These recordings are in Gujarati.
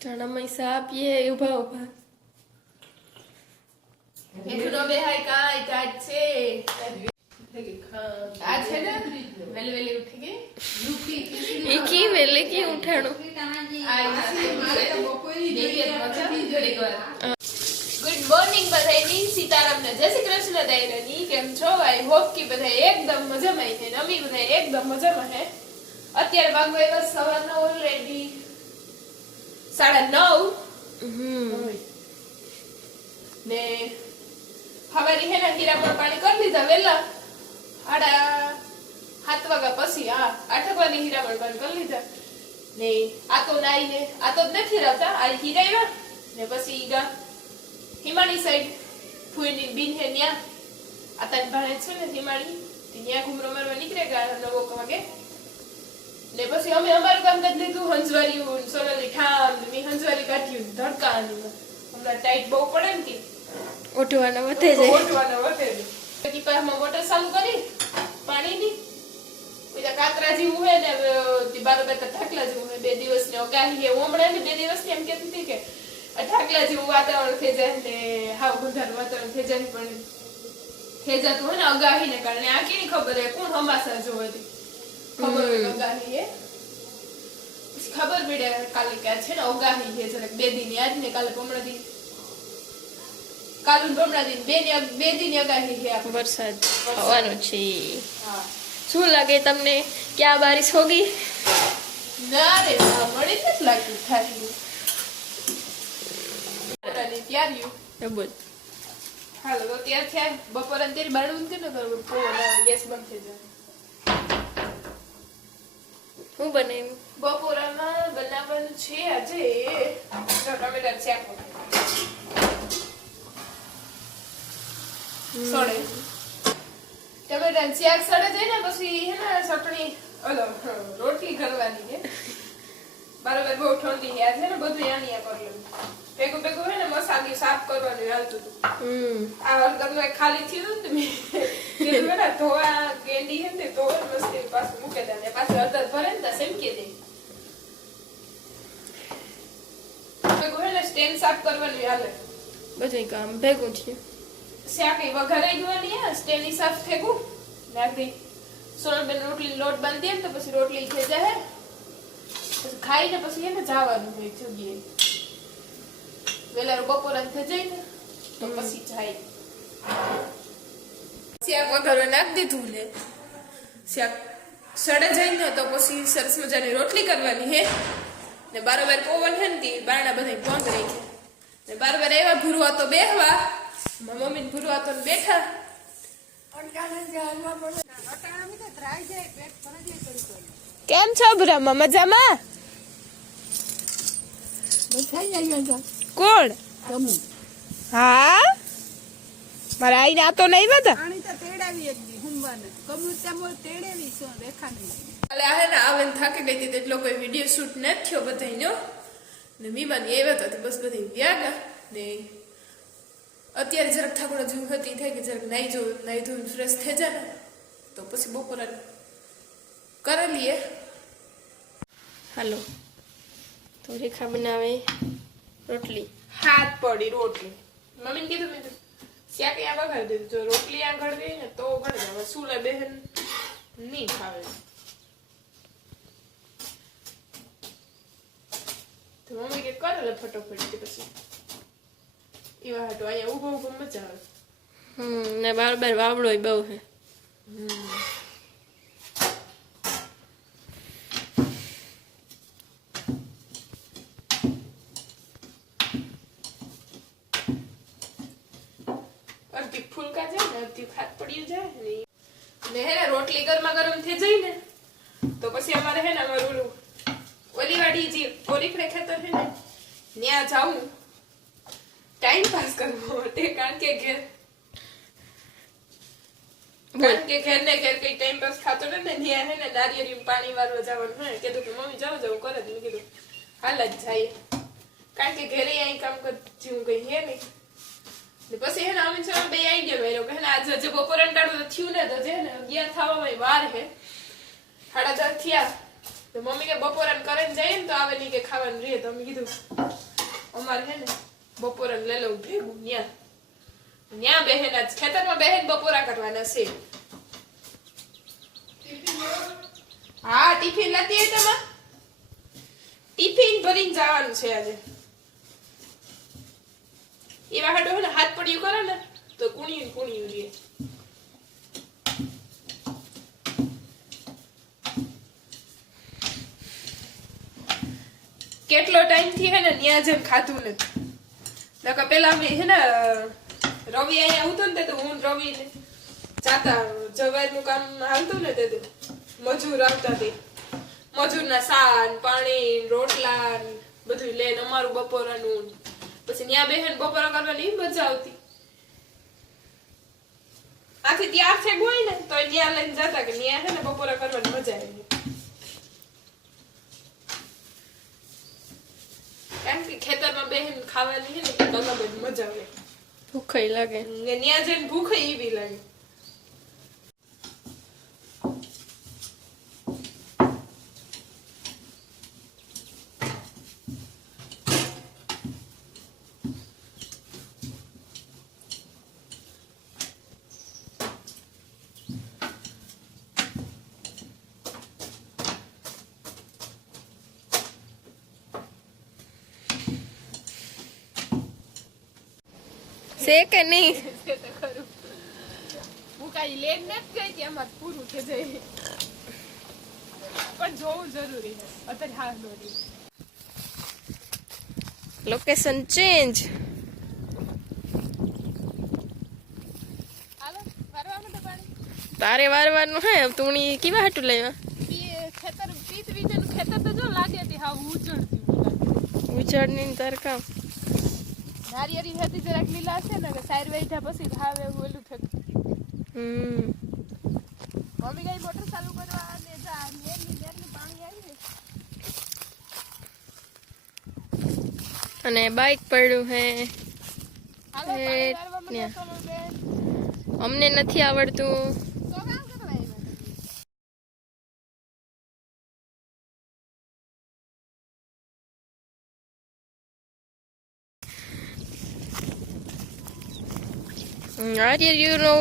ચણા મૈસા આપીએ ઊભા ઊભા હેઠું બે હાય કાંઈ કાચ છે આ છે ને વેલી વેલી ઉઠી ગઈ એ કી વેલે કી ઉઠાણું ગુડ મોર્નિંગ બધાયની સીતારામ ને જય શ્રી કૃષ્ણ દયાની કેમ છો આઈ હોપ કે બધા એકદમ મજામાં છે ને બધા એકદમ મજામાં છે અત્યારે વાગો એવા સવારના ઓલરેડી સાડા નવ. ને હવારી હે હીરા પર પાણી કરી લીધા વેલા. આડા સાત વાગ્યા પછી હા આઠ વાગે પર પાણી કરી લીધા. ને આ તો નાઈને આ તો જ નથી રહેતા આ હીરાવ્યા ને પછી ઈગા હિમાણી સાઈડ ફૂઈની બીન હે ન્યા. આ તારી ભાણે છે ને હિમાણી ત્યાં ઘુમરો મારવા નીકળે ગયા નવો વાગે. ને પછી અમે અમારું કામ કરી લીધું હંસવારી સોનાલી ઠામ મી હંસવારી કાઢ્યું ધડકા હમણાં ટાઈટ બહુ પડે ને કે. ઉઠવાના વધે જાય ઓટવાનો વધે. પછી પાછમાં મોટર ચાલુ કરી પાણીની. પેલા કાતરા જેવું હોય ને બાર તે ઢાકલા જેવું હોય બે દિવસની અગાહી હે ઓમણે ને બે દિવસ એમ કહેતી હતી કે ઢાકલા જેવું વાતાવરણ થઈ જાય ને હાવ ગુંધારું વાતાવરણ થઈ જાય પણ થઈ જતું હોય ને અગાહી ને કારણે. આ કેની ખબર હે કોણ હમાસા જોવે ખબર હોય કે અગાહી હે ખબર પડે કાલે કે છે ને અગાહી છે જરાક બે દિન આજ ને કાલે પમણા દિન. કાલુ ને પમણા દિન બે ને બે દિન અગાહી છે વરસાદ આવવાનો છે. શું લાગે તમને ક્યાં બારિશ હોગી? ના રે ના મને નથી લાગ્યું થાય પોતાની તૈયારીઓ. બોલ. હાલો ત્યાર થયા બપોરે અત્યારે બારણું કે ન કરવું ગેસ બંધ થઈ જાય. શું બનાવ્યું બપોરામાં બનાવવાનું છે આજે. ટમેટા આપો. સડે. ટમેટા શાક સડે જાય ને પછી હે ને ચટણી ઓલો રોટલી કરવાની છે. બરોબર બહુ ઠંડી છે. આજે ને બધું આની આ લઉં. ભેગું ભેગું હે ને મસાલી સાફ કરવાનું હાલતું હતું. હમ. આ હળદરનું ખાલી થયું ને મેં. કીધું બેટા ધોવા કેન્ડી હે ને ધોવા મસ્તી પાછું મૂકે દે. ને પાછું હળદર ભરે ને સેમકી દે. ભેગું હે ને સ્ટેન્ડ સાફ કરવાનું હાલે. બધું કામ ભેગું થયું. શાકી વઘારાઈ દેવાની હે સ્ટેન્ડની સાફ ફેંકું નાખી સોનલબેન રોટલી લોટ બાંધી ને તો પછી રોટલી થઈ હે. પછી ખાઈને પછી એને જવાનું હોય જગ્યાએ. વેલા બપોર થઈ જાય ને તો પછી જાય. શાક વગર નાખી દીધું લે શાક સડે જાય ને તો પછી સરસ મજાની રોટલી કરવાની હે. ને બારોબાર પવન હે ને બારણા બધા બંધ રહી છે. ને બારોબાર એવા ભૂરવા તો બેહવા. મમ્મી ને ભૂરવા તો બેઠા. કેમ છો ભૂરામાં? મજામાં? કોણ? હા? મારા આઈને આ તો નહીં બધા કાલે આ હે ને આવે ને થાકી ગઈ હતી એટલો કોઈ વીડિયો શૂટ નથી થયો બધાયનો. ને મીમાની એવા તો હતી બસ બધી વ્યાગા ને અત્યારે જરાક ઠાકોર જેવું હતી થાય કે જરાક નાઈ જો નાઈ ધોઈને ફ્રેશ થઈ જાય ને. તો પછી બપોરે કરી લઈએ હાલો. તો રેખા બનાવે. રોટલી. હાથ પડી રોટલી. મમ્મીને કીધું મેં શાક ત્યાં વઘારી દીધું. જો રોટલી આ દે ને તો ગળી જાય. સુલે બહેન? નહીં ખાવે. તો મમ્મી કે કરે લે ફટોફટ કે પછી. એવા હાટો અહીંયા ઊભો ઊભો મજા આવે. હમ ને બાર બાર વાવડો બહુ હે. અડધી ફૂલકા છે ને, અડધી ખાત પડી જાય ને. ને હે ને, રોટલી ગરમા ગરમ થઈ જાય ને, તો પછી અમારે હે ને, અમારું ઓલું ઓલી વાડી જે ઓલીખડે ખેતર હે ને ત્યાં જાઉં. ટાઈમ પાસ કરવો માટે, કારણ કે ઘેર કારણ કે ઘેર ને ઘેર કઈ ટાઈમ પાસ ખાતો ને ત્યાં હે ને નારિયેળી પાણી વાળવા જવાનું કીધું કે, મમ્મી જાઓ જવું કરે. મેં કીધું, હાલ જ જાય કારણ કે ઘરે અહીં કામ કર જેવું કઈ હે નહીં. પછી હે ને અમે છે બે આઈડિયા કર્યો કે હે જે બપોર અંટાળું તો થયું ને તો જે ને અગિયાર થવામાં વાર હે. સાડા ચાર થયા. તો મમ્મી કે બપોરાને કરીને જઈએ ને તો આવે નહીં કે ખાવાનું રહે. તો અમે કીધું, અમારે હે ને બપોરાને લઈ લઉં ભેગું ન્યા. ન્યા બહેન જ ખેતરમાં બહેન બપોરા કરવાના છે. હા, ટિફિન નથી તમારે? ટિફિન ભરીને જવાનું છે આજે. એવા હાડો હે ને, હાથ પડ્યું કરે ને, તો કુણિયું કુણિયું રહે કેટલો ટાઈમથી હે ને ન્યા જેમ ખાધું નથી. નકર પેલા અમે હે ને, રવિ અહીંયા આવતો ને તો હું રવિ ને જાતા જવારનું કામ આવતું ને તે મજૂર આવતા તે. મજૂરના સાન, પાણી રોટલા ને બધું લઈને અમારું બપોરાનું પછી ત્યાં બેહેન બપોરા કરવાની મજા આવતી. આથી ત્યાં છે હોય ને તો ત્યાં લઈને જતા કે ન્યા છે ને બપોરો કરવાની મજા આવી કારણ કે ખેતરમાં બેહીને ખાવાની છે ને અલગ મજા આવે. ભૂખ લાગે. ને ન્યા જઈને ભૂખ એવી લાગે. છે કે નહીં? હું કઈ લેટ નથી ગઈ કે એમાં પૂરું થઈ જાય. પણ જોવું જરૂરી છે. અત્યારે હા દોરી લોકેશન ચેન્જ હાલો તારે વારવાનું હે? તુણી કેવા હાટું લેવા ખેતર પીત વીજન ખેતર તો જો લાગે હતી હા ઉજળતી ઉજાડની તાર કામ નારિયેરી હતી જરાક લીલા છે ને સાઈડ વૈઠા પછી ભાવ ઓલું થતું. હમ. મમ્મી ગઈ મોટર ચાલુ કરવા ને જા નેરની નેરનું પાણી આવી અને બાઇક પડ્યું હે. અમને નથી આવડતું તો કામ કરવા આવ્યા તમે? આર્યનો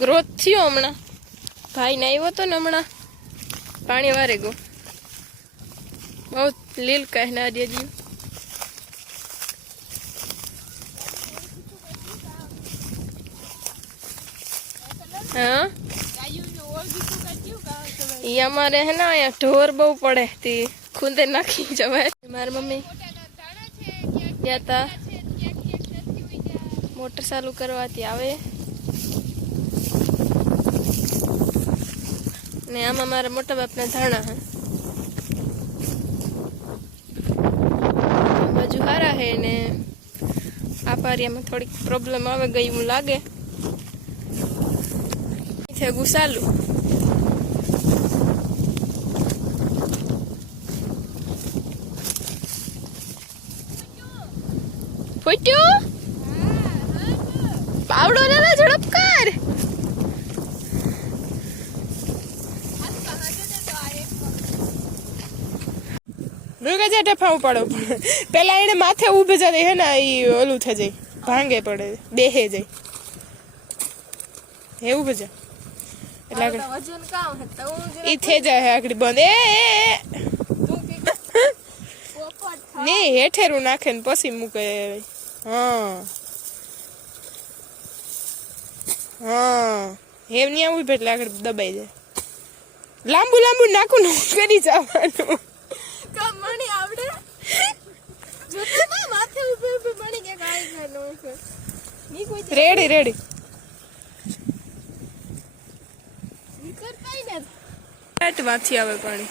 ગ્રોથ થયો હમણાં. ભાઈ ને આવ્યો તો ને હમણાં. પાણી વારે ગો બહુ લીલ કહે ને આર્યજી હા? ગાયું ઓલ બીજું કાઢ્યું કાં તમે ઈ અમારે હે ને અહીંયા ઢોર બહુ પડે. તી ખૂંદે નાખી જવાય. મારી મમ્મી મોટાના દાણા છે ક્યાંક ગયા તા. છે ક્યાંક ક્યાંક નથી હોય ત્યાં મોટર ચાલુ કરવાથી આવે. ને આમાં મારા મોટા બાપના ધાણા હે. બાજુ હારા હે ને આ પારિયામાં થોડીક પ્રોબ્લેમ આવે ગઈ એવું લાગે. છે ગુસાલું. ફૂટ્યું? પાવડો દાદા ઝડપ કર મૃગા જેઠે ફાવું પેલા એને માથે ઊભે જાય હે ને એ ઓલું થઈ જાય ભાંગે પડે બેહે જાય. એવું ભજા એટલે આગળ. ઈ થઈ જાય આગળ બંધ. એ, એ એ. ને હેઠેરું નાખે ને પછી મૂકે. હા. હા. હેવ નહીં આવું એટલે આગળ દબાઈ જાય. લાંબુ લાંબુ નાખું કરી જવાનું કમણી આવડે જોતો ના માથે ઊભે ઊભે મણી કે કાઈ ખાનો છે ની કોઈ રેડી રેડી. નીકળતાય આવે પાણી.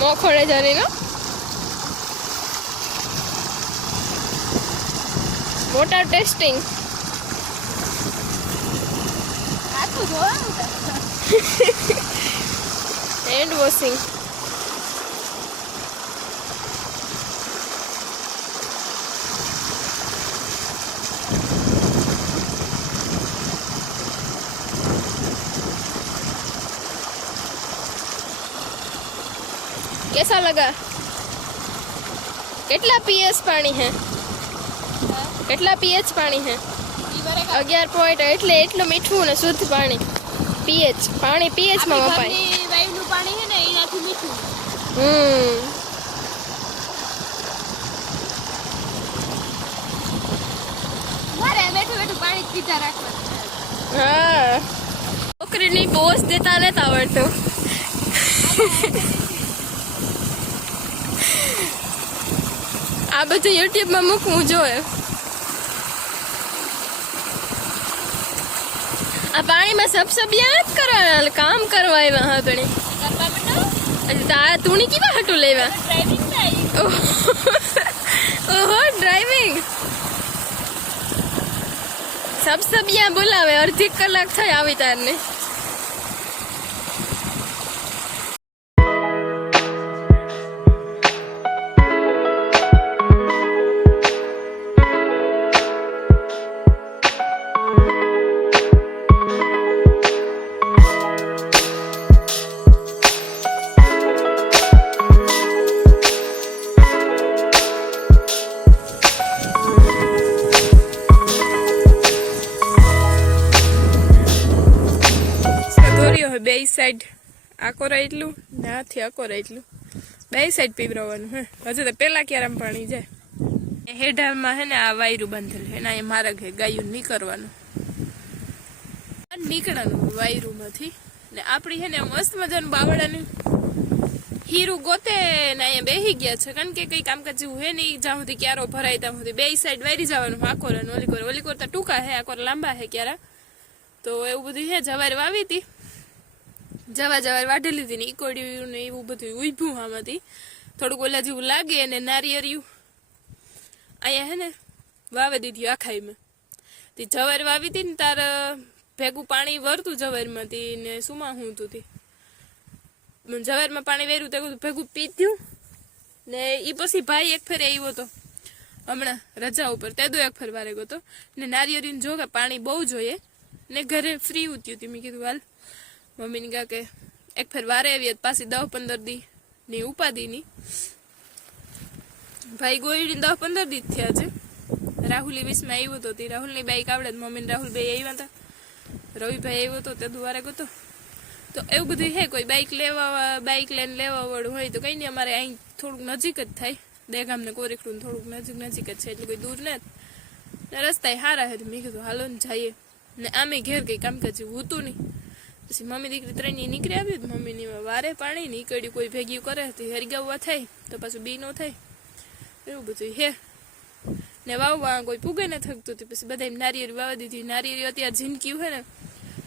મો ખોડે જરી નો. મોટા ટેસ્ટિંગ. world. and कैसा लगा? केटला पीएच पानी है? केटला पीएच पानी है? અગિયાર પોઈન્ટ એટલે એટલું મીઠું ને શુદ્ધ પાણી. પીએચ. પાણી પીએચમાં વપાય વાયુનું પાણી છે ને એનાથી મીઠું. હમ. બેઠું બેઠું પાણી પીતા રાખવાનું. હા. છોકરીની પોસ દેતા નથી આવડતું આ બધું યુટ્યુબમાં મૂકવું જોઈએ. આ પાણીમાં સબસબિયા જ કરવાના કામ કરવા આવ્યા હા આપણે. તારા તુણી કેવા હટું લેવા? ઓહો ડ્રાઇવિંગ સબસબિયા બોલાવે, અડધી કલાક થાય આવી તારને. સાઈડ આકો એટલું? ને, આથી આકો એટલું. બે સાઈડ પીવરાવવાનું હે. હજુ તો પેલા ક્યારામાં પાણી જાય. હેઢામાં હે ને આ વાયરું બાંધેલું એના એ મારા ઘે ગાયું નીકળવાનું. નીકળવાનું વાયરુમાંથી. ને આપણી હે ને મસ્ત મજાનું બાવળાનું હીરું ગોતે ને અહીંયા બેસી ગયા છે. કારણ કે કઈ કામકાજ જેવું હે નહીં. જ્યાં સુધી ક્યારો ભરાય ત્યાં સુધી બે સાઈડ વાયરી જવાનું આકોર અને ઓલીકોર તો ટૂંકા હે આકોર લાંબા હે ક્યારા. તો એવું બધું હે, જવારે વાવી હતી. જવા જવા વાઢેલી લીધી ને ઈકોડ્યું ને એવું બધું ઉભ્યું આમાંથી. થોડુંક ઓલા જેવું લાગે અને નારિયેરિયું અહીંયા હે ને વાવી દીધી આખાઈમાં તે જવાર વાવી હતી ને તાર ભેગું પાણી વરતું જવારમાંથી ને સુમાં હું તું જવારમાં પાણી વેર્યું તે ભેગું પીધ્યું ને એ પછી ભાઈ એક ફેરે આવ્યો હતો હમણાં રજા ઉપર તે દો એક ફેર વારે ગયો હતો ને નારિયેરીને જો કે પાણી બહુ જોઈએ. ને ઘરે ફ્રી ઉત્યું હતી મેં કીધું, હાલ મમ્મીને કહે કે એક ફેર વારે આવી પાછી દસ પંદર દી ની ઉપાદી ની. ભાઈ ગોયડી દસ પંદર દી થયા છે. રાહુલી વીસમાં આવ્યો હતો તે રાહુલની બાઈક આવડે મમ્મી રાહુલ ભાઈ આવ્યા હતા. રવિભાઈ આવ્યો હતો તે દુવારે ગયો તો એવું બધું હે કોઈ બાઈક લેવા બાઈક લઈને લેવા વાળું હોય તો કઈ નહીં અમારે અહીં થોડુંક નજીક જ થાય. દેગામ ને કોરીખડું થોડુંક નજીક નજીક જ છે, એટલે કોઈ દૂર ને ને રસ્તા સારા હે મેં કીધું, હાલો ને જઈએ. ને આમે ઘેર કઈ કામકાજ જેવું હતું નહીં. પછી મમ્મી દીકરી ત્રણની નીકળી આવી તો મમ્મીની વારે પાણી નીકળ્યું કોઈ ભેગી કરે તો હરગાવવા થાય, તો પાછું બી નો થાય. એવું બધું હે. ને વાવવા કોઈ પૂગે ને થકતું હતું, પછી બધા નારિયેળ વાવા દીધી. નારિયેરી અત્યારે જિંદગી હોય ને,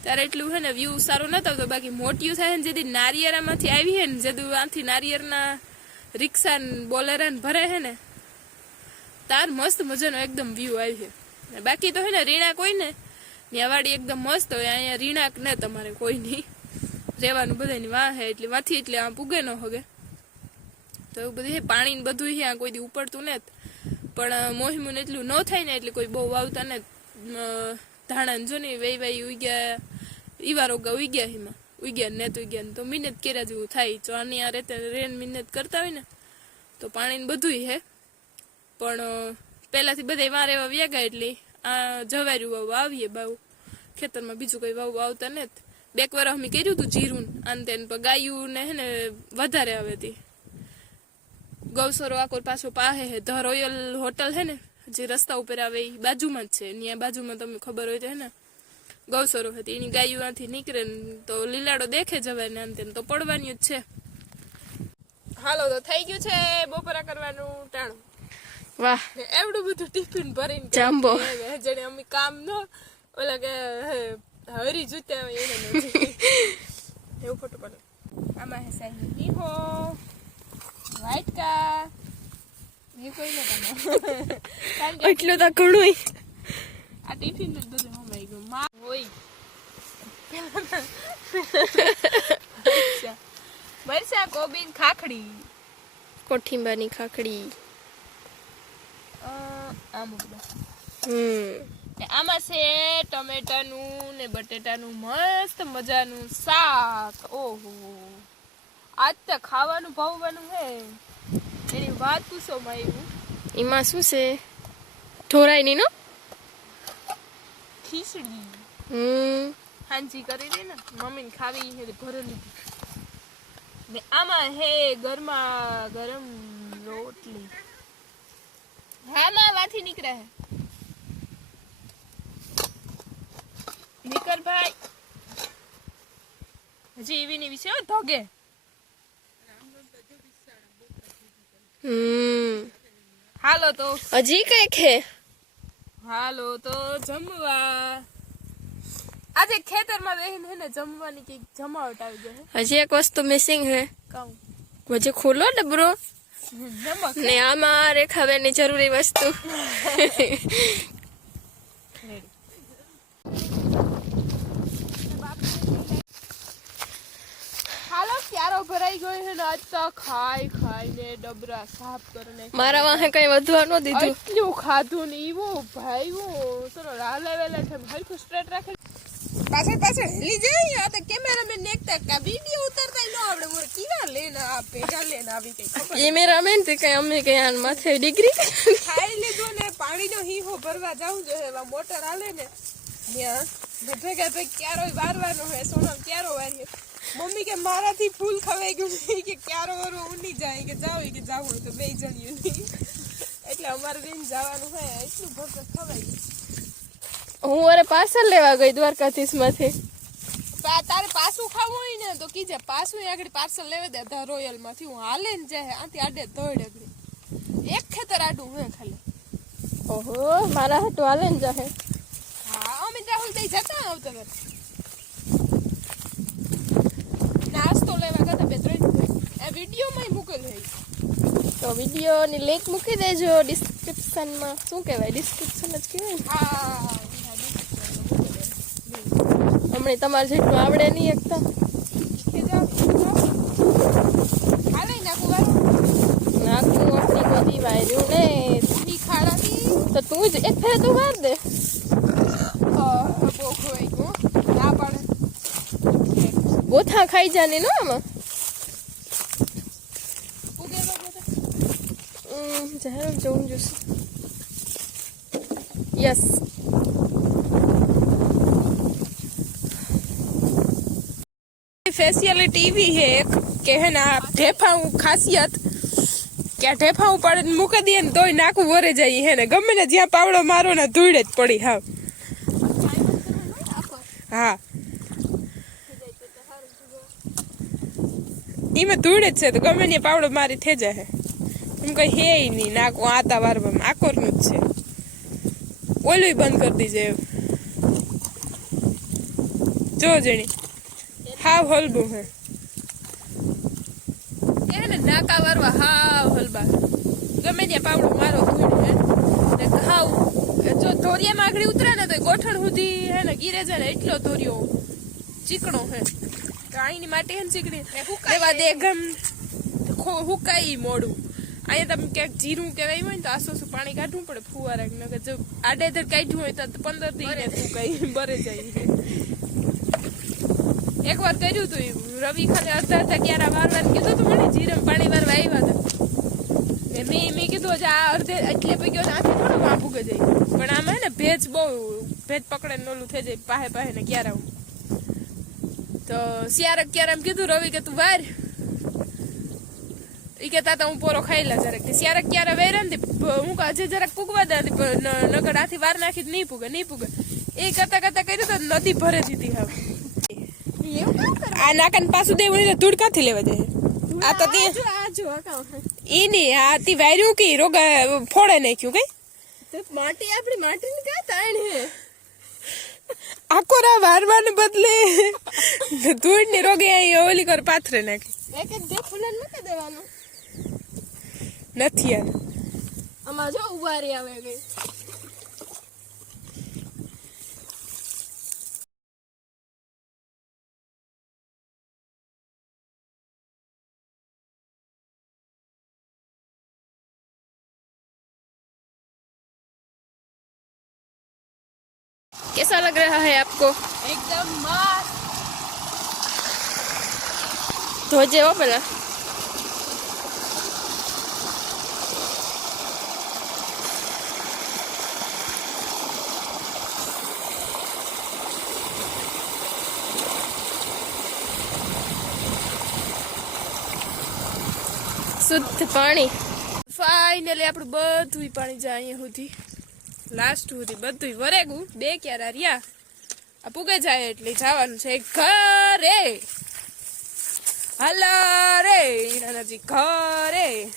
ત્યારે એટલું હોય ને વ્યૂ સારું નતો આવતો. બાકી મોટિયું થાય ને જેથી નારિયેરામાંથી આવી હે ને જેથી આથી નારિયેરના રિક્ષા ને બોલેરા ભરે હે ને, તાર મસ્ત મજાનો એકદમ વ્યૂ આવી છે બાકી તો હે ને રીણા કોઈ ને ત્યાં વાડી એકદમ મસ્ત હોય, અહીંયા રીણાક ને તમારે કોઈ નહીં રહેવાનું બધાની વાહ હે એટલે વાથી એટલે આ પૂગે ન હોગે. તો એવું બધું પાણી ને બધું આ કોઈ દી ઉપડતું ને પણ મોહિમું એટલું ન થાય ને, એટલે કોઈ બહુ વાવતા ને ધાણા જો ને વહી વહી ઉગ્યા ઈવા રોગા ઉગ્યા એમાં. ઉગ્યા ને તો ઉગ્યા તો મહેનત કર્યા જેવું થાય. જો આની આ રીતે રેન મહેનત કરતા હોય ને, તો પાણી ને બધું હે. પણ પહેલાથી બધા વારે એવા વ્યાગા એટલે જવાર્યું વાવ આવીએ બહુ. ખેતરમાં બીજું કઈ વાવ આવતા ને બેક વાર અમે કર્યું હતું જીરું અને તેને ગાયું ને હે ને વધારે આવે હતી ગૌસરો આકોર પાછો પાહે હે. ધ રોયલ હોટલ હે ને, જે રસ્તા ઉપર આવે એ બાજુમાં જ છે. ત્યાં બાજુમાં તમને ખબર હોય તો હે ને. ગૌસરો હતી. એની ગાયું આથી નીકળે ને તો લીલાડો દેખે જવાય ને અંતે તો પડવાની જ છે. હાલો, તો થઈ ગયું છે બપોરા કરવાનું ટાણું. વાહ. એવડું બધું ટિફિન ભરીને જાંબો. જેને અમે કામ ન ઓલા કે હરી જૂત્યા એને એવું ફોટો પડે આમાં હે સાહેબ નીહો વાઈટ કા એ કોઈ ન તમે એટલું તો ઘણું આ ટિફિન જ બધું હમાઈ ગયું. માં હોય. મરસા કોબીન ખાખડી. કોઠીંબાની ખાખડી. આમ છે ટમેટાનું ને બટેટાનું મસ્ત મજાનું શાક. ઓહો. આજ તો ખાવાનું ભાવવાનું હે. એની વાત પૂછો માં એવું એમાં શું છે? ઢોરાયની નો ખીચડી. હમ. હાંજી કરી દે ને. મમ્મીને ખાવી હે તો લીધી. ને આમાં હે ગરમા ગરમ રોટલી. હા માં વાથી નીકળે હે નીકળ ભાઈ હજી એવી ની વિશે ધોગે હમ હાલો તો હજી કંઈક હે હાલો તો જમવા આજે ખેતરમાં બેહીને હે ને જમવાની કંઈક જમાવટ આવી જાય હજી એક વસ્તુ મિસિંગ હે કાઉ હજી ખોલો ડબરો નમક ને આમાં રેખાબેનની જરૂરી વસ્તુ. ભરાઈ ગયો છે ને આજ તો ખાઈ ખાઈને ડબરા સાફ કરીને મારા વાહે કઈ વધવા ન દીધું. એટલું ખાધું ને ઈવો ભાઈ વો ચલો રાલે વેલે છે હરખું સ્ટ્રેટ રાખે પાછળ પાછળ હેલી જાય આ તો કેમેરામેન નેકતા કા વિડિયો ઉતારતા ન આવડે. મોર કીવા લેને આ ભેગા લેને આવી કઈ ખબર એ મેન તે કઈ અમે કઈ આન માથે ડિગ્રી? ખાઈ લીધું ને પાણીનો હીહો ભરવા જાઉં જો એવા મોટર આલે ને. ત્યાં ને ભેગા તો ક્યારો વારવાનો હે સોનમ ક્યારો વારીએ? મમ્મી કે મારાથી ફૂલ ખવાઈ ગયું કે ક્યારો વારો ઊંડી જાય કે જાવ કે જાવું તો બે જણ્યું એટલે અમારે બેન જવાનું હોય એટલું ભરત ખવાઈ ગયું. હું અરે પાર્સલ લેવા ગઈ દ્વારકાધીશમાંથી તારે પાછું ખાવું હોય ને તો કીજે પાછું આગળ પાર્સલ લેવા દે ધા રોયલમાંથી હું હાલે ને જાય આથી આડે ધોડ આગળ. એક ખેતર આડું હે ખાલી. ઓહો મારા હાટુ હાલે ને જાહે. હા અમે રાહુલ દઈ જતા આવતા હતા નાસ્તો લેવા ગયા બે ત્રણ આ વિડીયોમાં મૂકેલ છે તો વિડીયોની લિંક મૂકી દેજો ડિસ્ક્રિપ્શનમાં શું કહેવાય? ડિસ્ક્રિપ્શન જ કહેવાય હા. હમણાં તમારે જેટલું આવડે નહીં એકતા નાખું આપણી બધી વાયર્યું ને. તો તું જ એક ફેર તું વાર દે. બોથા ખાઈ જાને નો આમાં. જાહેર જોઉં જોશે યસ ફેસિયાલિટી એવી છે એક, કે હે ને આ ઢેફા ખાસિયત, કે આ ઢેફા ઉપાડે મૂકી દઈએ ને તોય નાકું વરે જાય હે ને. ગમે ને જ્યાં પાવડો મારો ને ધૂળે જ પડી, હા. હા. એમાં ધૂળે જ છે તો ગમે ને પાવડો મારી થઈ જાય એમ કઈ હે નહીં નાકું આતા વારમાં આકોરનું જ છે. ઓલું બંધ કરી દીજે જો જણી હાવ હલબું હે. એને નાકા વારવા હાવ હલબા. ગમે ત્યાં પાવડો મારો ધૂળ હે. ને હાવ જો ધોરિયા માગડી ઉતરે ને તો ગોઠણ સુધી હે ને ગીરે જાય ને એટલો ધોરિયો ચીકણો હે. તો અહીંની માટે હે ને ચીકણી. એવા દે ગમ. હુકાઈ મોડું. અહીંયા તમે ક્યાંક જીરું કેવાય હોય ને તો આસો પાણી કાઢવું પડે ફુવારા કે જો આડેધર કાઢ્યું હોય તો પંદર ને ફૂકાય બરે જાય એક વાર કર્યું તું એવું. રવિ ખાલી અડધા અડધા ક્યારા વાર કીધું હતું મને, જીરમ પાણી વાર આવ્યા હતા. મેં મેં કીધું, હજી આ અડધે એટલે પૈકી આથી થોડું વાંપુ ગઈ જાય. પણ આમાં હે ને ભેજ બહુ, ભેજ પકડે ને ઓલું થઈ જાય, પાહે પાહે ને ક્યારા તો શિયારક એમ કીધું, રવિ કે તું વાર? ઈ કે તાતા હું પોરો ખાઈ લા જરાક. શિયાર ક્યારે વેરે ને હું હજી જરાક પૂગવા દે નગર આથી વાર નાખી તો નહીં પૂગે નહીં પૂગે. એ કરતા કરતા કર્યું તો નદી ભરે દીધી હવે. આ નાકાને પાછું દેવું નહીં ધૂળ ક્યાંથી લેવા દે? આ તો તે ઈ ની આ તી વાર્યું કે રોગા ફોડે નાખ્યું કઈ માટી આપણી માટીની ક્યાં તાણ હે. આકોરા વારવાને બદલે ધૂળની રોગે ઓલી કર પાથરે નાખી. એક એક જે ફૂલન મૂકી દેવાનું. નથી યાર આમાં જો ઉવારી આવે ગઈ. कैसा लग रहा है आपको એકદમ મસ્ત ધોજે હો પેલા શુદ્ધ પાણી ફાઇનલી આપણું બધું પાણી જાય અહીંયા સુધી લાસ્ટ સુધી બધું વરેગું. બે ક્યારા રહ્યા. આ પૂગે જાય એટલે જવાનું છે ઘરે. હલો રે, ઈરાનાજી, ઘરે.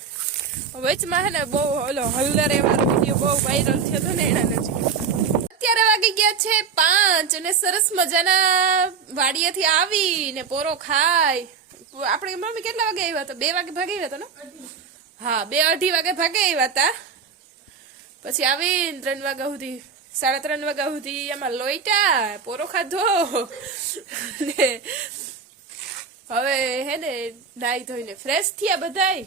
વચમાં હે ને બહુ ઓલો હલ્લર એ વાળો વીડિયો બહુ વાયરલ થયો હતો ને ઈરાનાજી. અત્યારે વાગી ગયા છે પાંચ અને સરસ મજાના વાડીએથી આવી ને પોરો ખાય આપણે મમ્મી કેટલા વાગે આવ્યા હતા? બે વાગે ભાગી આવ્યા હતા ને? હા, બે અઢી વાગે ભાગે આવ્યા હતા. પછી આવી ત્રણ વાગ્યા સુધી, સાડા ત્રણ વાગ્યા સુધી એમાં લોઈટા, પોરો ખાધો. હવે હે ને નાહી ધોઈને ફ્રેશ થયા બધાય.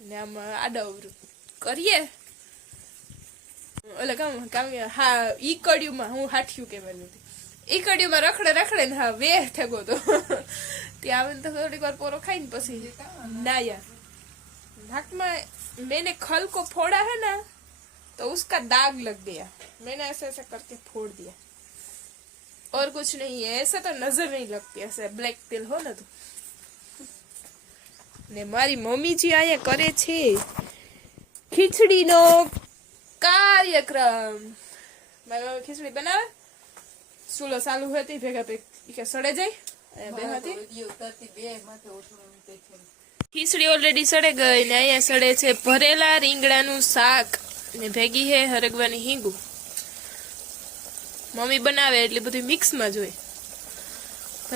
ને આમ આડાવરું કરીએ. ઓલા કામ કામ હા, ઈ કડિયુંમાં હું હાઠિયું કહેવાનું હતું. ઈ કડિયુંમાં રખડે રખડે ને હા વે ઠગો તો. ત્યાં આવીને તો થોડીક વાર પોરો ખાઈને પછી નાયા. નાકમાં મેને ખલકો ફોડા હે ને तो उसका दाग लग गया मैंने ऐसे ऐसे करके फोड़ दिया और कुछ नहीं है ऐसा तो नजर नहीं लगती ऐसे બ્લેક તેલ હો ને તો ને મારી મમ્મીજી અહીંયા કરે છે ખીચડીનો કાર્યક્રમ મારી મમ્મી ખીચડી બનાવે સુલો ચાલુ હતી ભેગા ભેગ ઈ કે સડે જાય અહીંયા બે હતી ખીચડી ઓલરેડી સડે ગઈ ને અહીંયા સડે છે ભરેલા રીંગણાનું શાક ને ભેગી હે હરગવાની હિંગુ. મમ્મી બનાવે એટલે બધું મિક્સમાં જ હોય.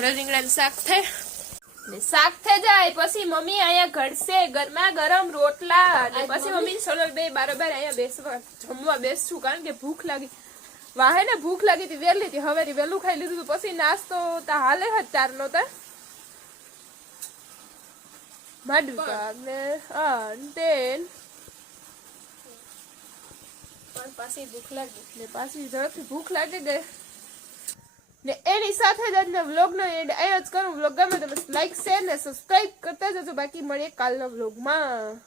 રીંગણાનું શાક થાય. ને શાક થઈ જાય પછી મમ્મી અહીંયા ઘડશે ગરમા ગરમ રોટલા અને પછી મમ્મી? સોનલ બે બારોબાર અહીંયા બેસવા જમવા બેસશું કારણ કે ભૂખ લાગી. વાહે ને ભૂખ લાગી હતી વહેલી હતી હવે વહેલું ખાઈ લીધું પછી નાસ્તો તા હાલે જ ચારનો તા. માડું પાક ને આ ને તેલ પણ પાછી ભૂખ લાગી. ને પાછી ઝડપથી ભૂખ લાગી ગઈ. ને એની સાથે જ આજના વ્લોગનો એન્ડ અહીંયા જ કરું. વ્લોગ ગમે તો લાઈક શેર ને સબસ્ક્રાઇબ કરતા જજો. બાકી મળીએ કાલના વ્લોગમાં.